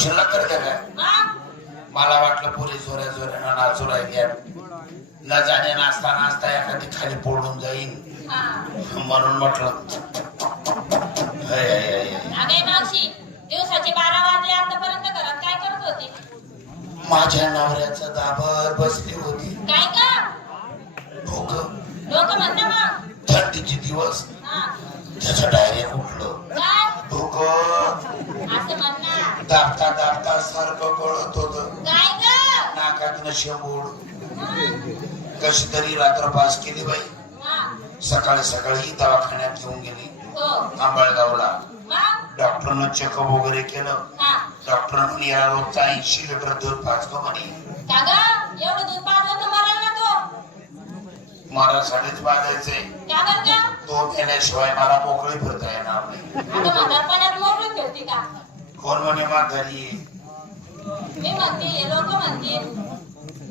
शिल्लक करते काय मला वाटलं पुरी जोऱ्या जोऱ्यानं नाचू राहिल्या न जाणे नाचता नाचता एखादी खाली पडून जाईन. म्हणून म्हटलं हय, हय, हय, हय. अगे मावशी दिवसाचे बारा वाजले आतापर्यंत घरात काय करत होती? माझ्या नवऱ्याचं दाबर बसली होती. काय का? डोकं. लोक म्हणता मग. थंडीचे दिवस. हा. त्याचं डायरेक्ट उठलं काय डोकं असं म्हणणार दाबता दाबता सारखं गळत होत. नाकातनं शेंबूड कशी तरी रात्र पास केली बाई. सकाळी सकाळी दवाखान्यात घेऊन गेली. हो. आंबळगावला. डॉक्टरनं चेकअप वगैरे केलं. डॉक्टरनं या रोजचा ऐंशी लिटर दूध पाजतो म्हणे. तो मरासाठीच पाजायचंय तो गेल्याशिवाय मला मोकळी फिरता येणार नाही. का कोण म्हणे म्हातारी मी म्हणते लोक म्हणतील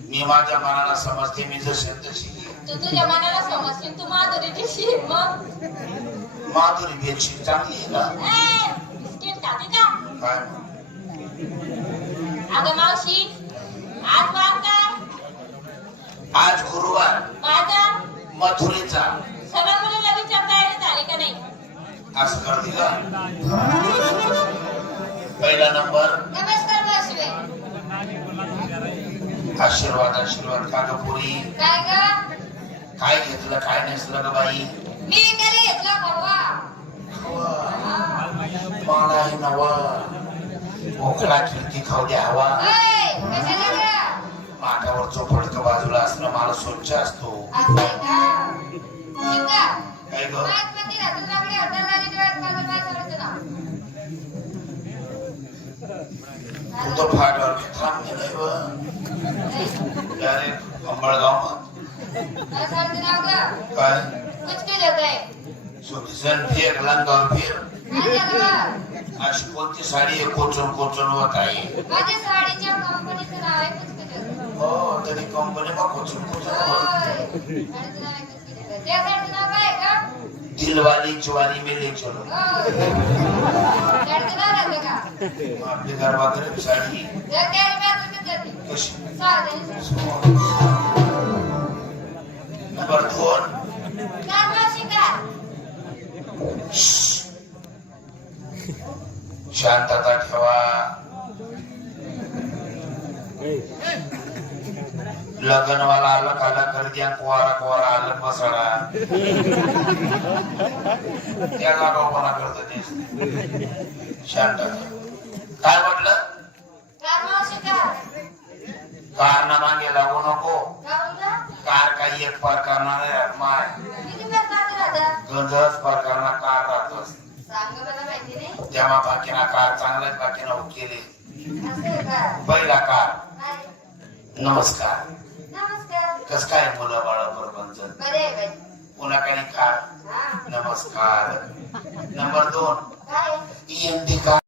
मी माझ्या मनाला समजते मी जशी तशी तू तुझ्या मनाला समजशील तू माधुरीची शीर मग. माधुरी बेडशीट चांगली आहे ना? ए, बिस्किट खाते का? काय? अगं मावशी आज वार काय आज गुरुवार। माझा? मथुरेचा। सगळ्या मुलीला विचार तयारी झाली का नाही? असं करते का पहिला नंबर. आशीर्वाद आशीर्वाद काय ग? काय घेतलं काय नेसलं ग बाई? मला हे नवा. मोकळा खिडकी खाऊ द्या हवा. कशाला ग? माठावर चोपडक बाजूला असणं मला स्वच्छ असतो. का? काय ग महात्मा रात्री लागले हाताला लागले डोळ्यात माझं काय सोडायचं ना तू तर फाटवर थांब गेलाय व डायरेक्ट अंबळगाव काय सुखीसन लंगावर अशी कोणती साडी आहे कोचून कोचून होत आहे हो. तरी कंपनी मग कोचून कोचून दिलवाली चिवाली मेले चलो होय. आपली साडी नंबर दोन शांतता ठेवा लग्नवाला आलं काला कर द्या कुवारा कुवारा आलं बसाडा त्या गावापणा करत ते शांत काय म्हटलं? कार ना मागे लागू नको. कार काही एक प्रकार नाही माय किती प्रकारचं राहतं गंधच प्रकारना कार राहतोस नाही तेव्हा बाकीना कार चांगल्याच बाकीना केले पहिला कार? नमस्कार. कस काय मुलं बाळ बरोबर पुन्हा काही कार. नमस्कार. नंबर दोन. EMT car.